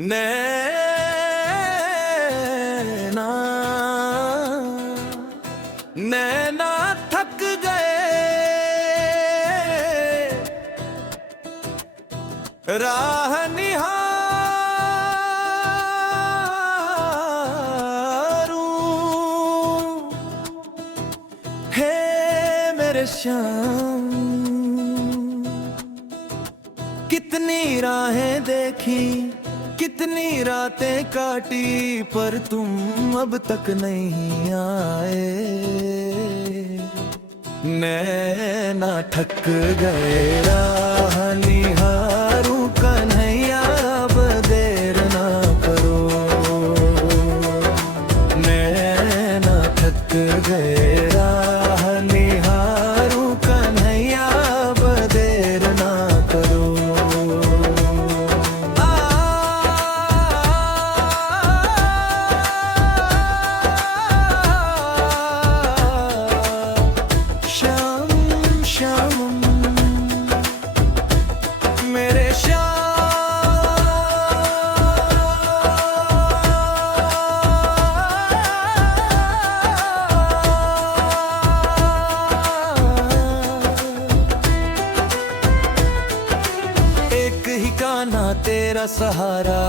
नैना नैना थक गए राह निहारूं हे मेरे श्याम। कितनी राहें देखी कितनी रातें काटी पर तुम अब तक नहीं आए। नैना थक गए राह निहारूं कन्हैया अब देर ना करो। नैना थक गए राह निहारूं कन्हैया अब देर ना करो। तेरा सहारा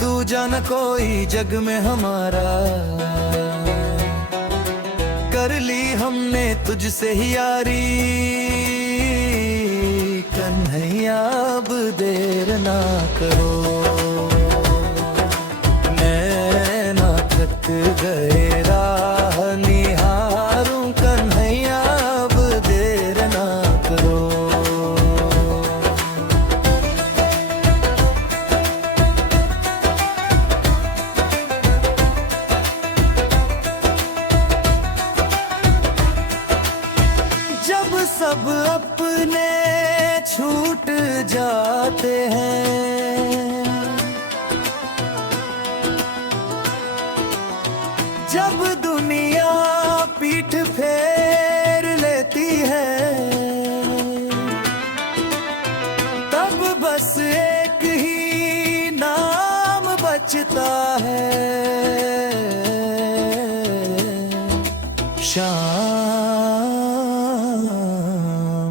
दूजा न कोई जग में हमारा। कर ली हमने तुझसे ही यारी कन्हैया अब देर ना करो। नैना थक गए राह निहारूं कन्हैया अब देर ना करो। सब अपने छूट जाते हैं जब दुनिया पीठ फेर लेती है तब बस एक ही नाम बचता है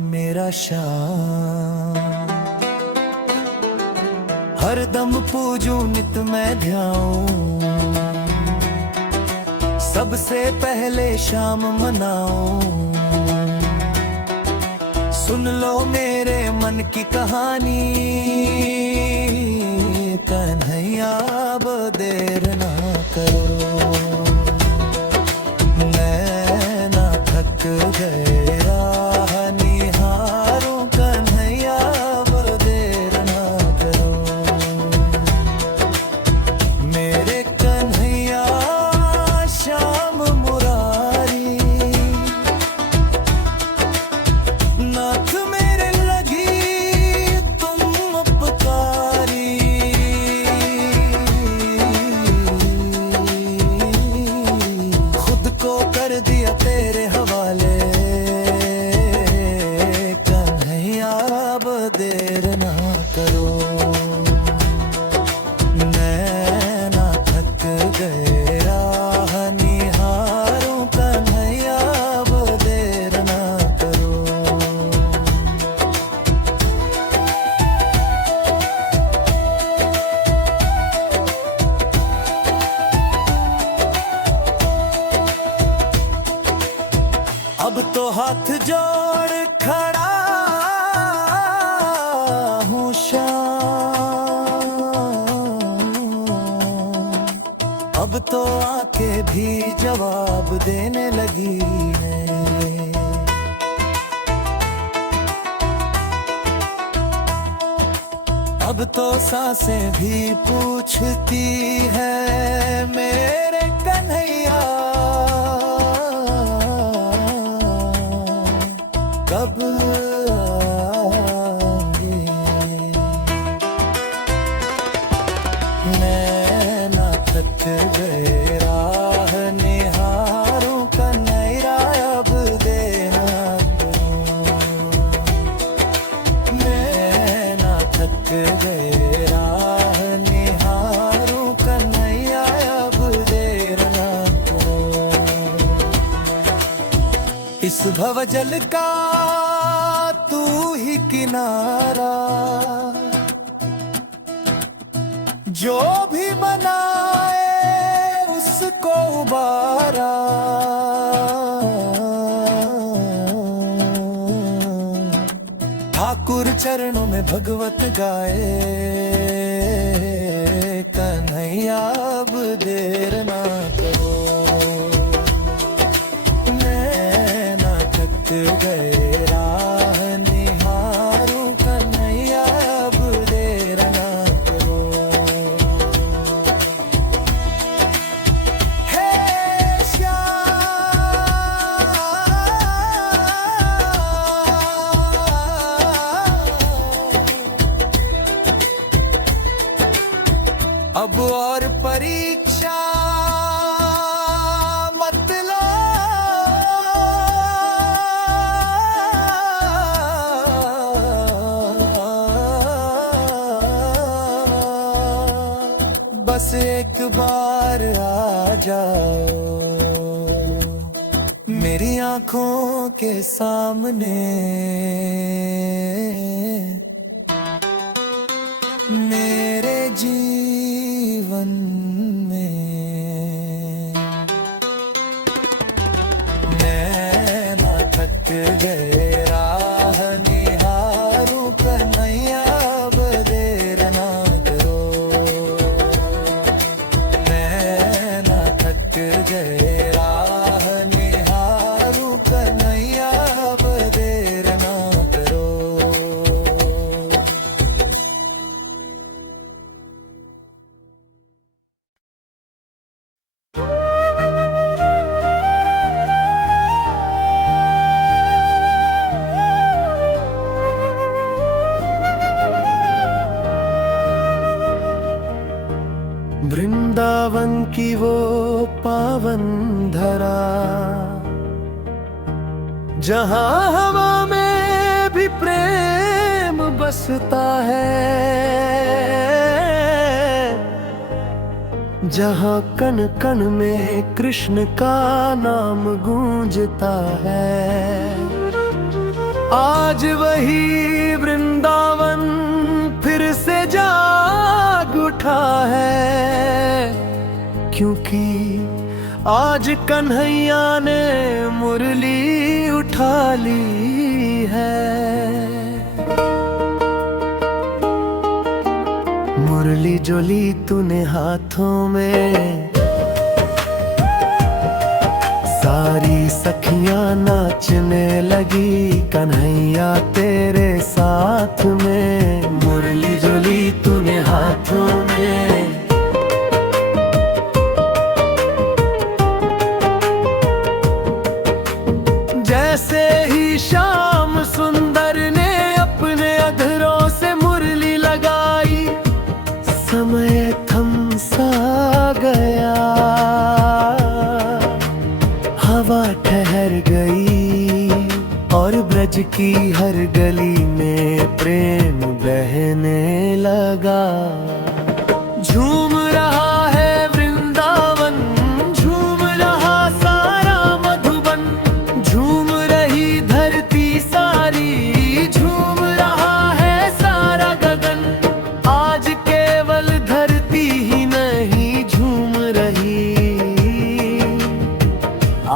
मेरा श्याम। हर दम पूजूं नित मैं ध्याऊं सबसे पहले शाम मनाऊं। सुन लो मेरे मन की कहानी कन्हैया अब देर ना करो। नैना थक गए तेरे हवाले कन्हैया अब देर ना करो। नैना थक गए राह निहारूं कन्हैया अब देर ना करो। अब तो हाथ जोड़ खड़ा हूँ श्याम। अब तो आंखें भी जवाब देने लगी हैं। अब तो सांसें भी पूछती है मेरे कन्हैया कब आएंगे। नैना थक गए राह निहारूं कन्हैया अब देर ना करो। नैना थक गए भवजल का तू ही किनारा, जो भी बनाए उसको उबारा। ठाकुर चरणों में भगवत गाए, कन्हैया अब देर ना करो। नैना थक गए राह निहारूं, कन्हैया अब देर ना करो। हे अब और परीक्षा मत लो, बस एक बार आ जाओ मेरी आंखों के सामने। मेरे जीवन में नैना थक गए राह निहारूं, कन्हैया अब देर ना करो। नैना थक गए राह निहारूं, कन्हैया अब देर ना करो। वृंदावन की वो पावन धरा, जहाँ हवा में भी प्रेम बसता है, जहाँ कण कण में कृष्ण का नाम गूंजता है। आज वही वृंदावन फिर से जाग उठा है, क्योंकि आज कन्हैया ने मुरली उठा ली है। मुरली जो ली तूने हाथों में, सारी सखियां नाचने लगी कन्हैया तेरे साथ में। मुरली जो ली तूने हाथों में, जैसे ही श्याम सुंदर ने अपने अधरों से मुरली लगाई, समय थम सा गया, हवा ठहर गई और ब्रज की हर गली में प्रेम बहने लगा। झूम रहा है वृंदावन, झूम रहा सारा मधुबन, झूम रही धरती सारी, झूम रहा है सारा गगन। आज केवल धरती ही नहीं झूम रही,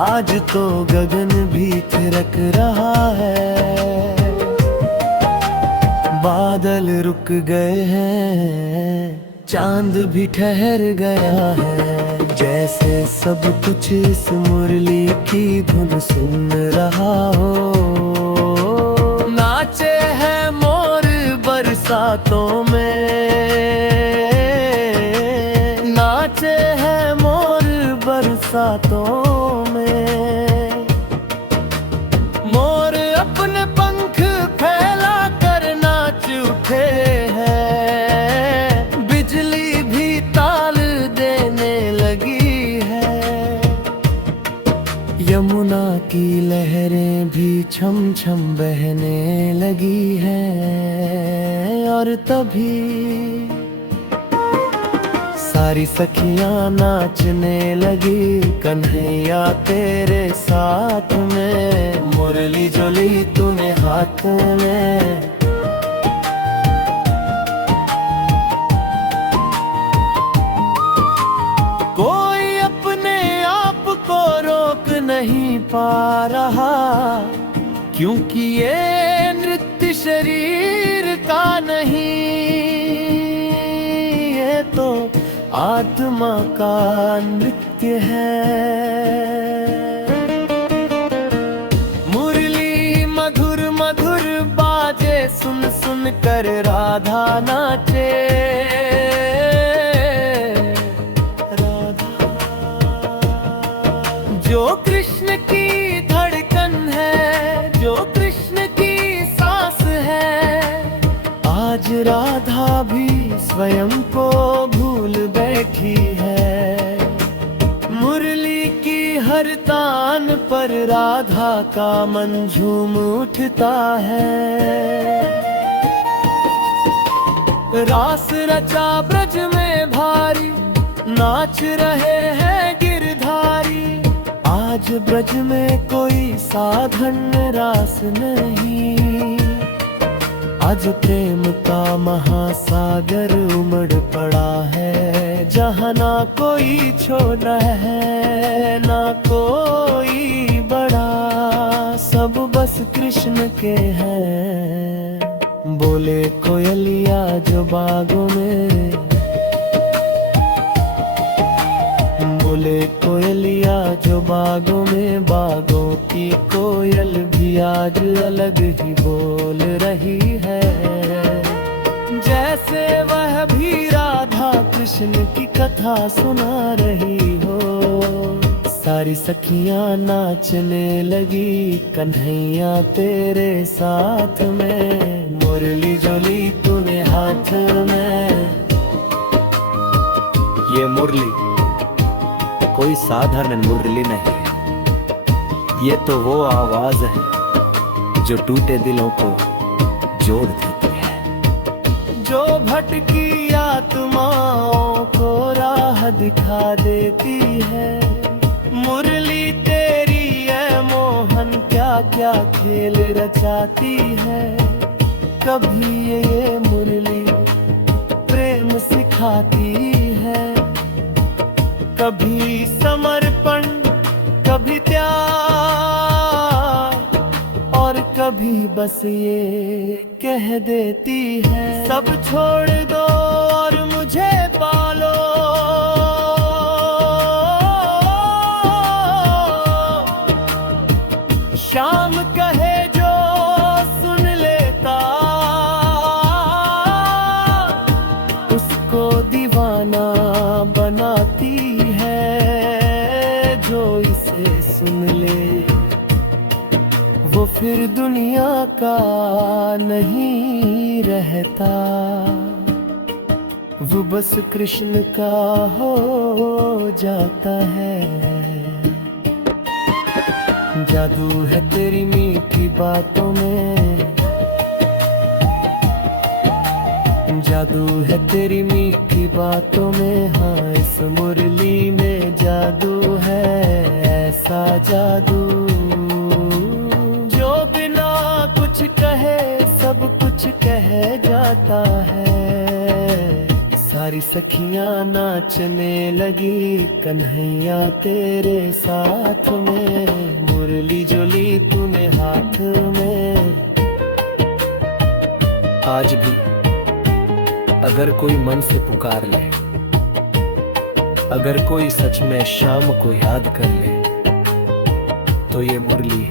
आज तो गगन भी थिरक रहा है। बादल रुक गए हैं, चांद भी ठहर गया है, जैसे सब कुछ इस मुरली की धुन सुन रहा हो। नाचे हैं मोर बरसातों में, नाचे हैं मोर बरसातों में। मोर अपने पंख फैला कर नाच उठे हैं, बिजली भी ताल देने लगी है। यमुना की लहरें भी छम छम बहने लगी हैं, और तभी सारी सखियां नाचने लगी कन्हैया तेरे साथ में, मुरली जो ली तूने हाथ में। कोई अपने आप को रोक नहीं पा रहा, क्योंकि ये नृत्य शरीर का नहीं, ये तो आत्मा का नृत्य है। मुरली मधुर मधुर बाजे, सुन सुन कर राधा नाचे। राधा जो कृष्ण की धड़कन है, जो कृष्ण की सांस है, आज राधा भी स्वयं को भूल बैठी है। मुरली की हर तान पर राधा का मन झूम उठता है। रास रचा ब्रज में भारी, नाच रहे हैं गिरधारी। आज ब्रज में कोई साधन रास नहीं, आज प्रेम का महासागर उमड़ पड़ा है। जहाँ ना कोई छोटा है, ना कोई बड़ा, सब बस कृष्ण के हैं। बोले कोयलिया जो बागों में, बोले कोयलिया जो बागों में, बागों की कोयल भी आज अलग ही बोल रही है। जैसे वह भी राधा कृष्ण की कथा सुना रही हो। सारी सखियां नाचने लगी, कन्हैया तेरे साथ में, मुरली जो ली तूने हाथ में। ये मुरली कोई साधारण मुरली नहीं है, ये तो वो आवाज है जो टूटे दिलों को जोड़ देती है, जो भटकी आत्माओं को राह दिखा देती है। मुरली तेरी है मोहन, क्या क्या खेल रचाती है। कभी ये मुरली प्रेम सिखाती है, कभी समर्पण, कभी त्याग, और कभी बस ये कह देती है, सब छोड़ दो और मुझे पालो। शाम कहे जो सुन लेता, उसको दीवाना बनाती है। जो इसे सुन ले वो फिर दुनिया का नहीं रहता, वो बस कृष्ण का हो जाता है। जादू है तेरी मीठी बातों में, जादू है तेरी मीठी बातों में। हाँ इस मुरली में जादू है, ऐसा जादू जो बिना कुछ कहे सब कुछ कह जाता है। सारी सखियां नाचने लगी, कन्हैया तेरे साथ में, मुरली जो ली तूने हाथ में। आज भी अगर कोई मन से पुकार ले, अगर कोई सच में शाम को याद कर ले, तो ये मुरली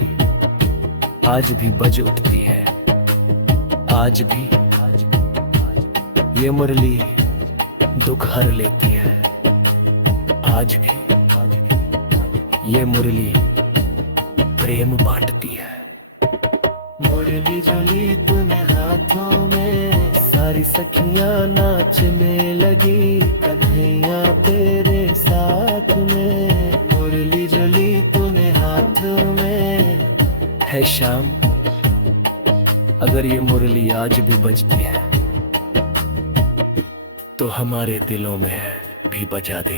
आज भी बज उठती है। आज भी ये मुरली दुख हर लेती है। आज भी ये मुरली प्रेम बांटती है। मुरली जो ली तूने हाथों में, सारी सखियां नाचने लगी, कन्हैया तेरे साथ में, मुरली जो ली तूने हाथ में। है शाम, अगर ये मुरली आज भी बजती है तो हमारे दिलों में भी बजा दे।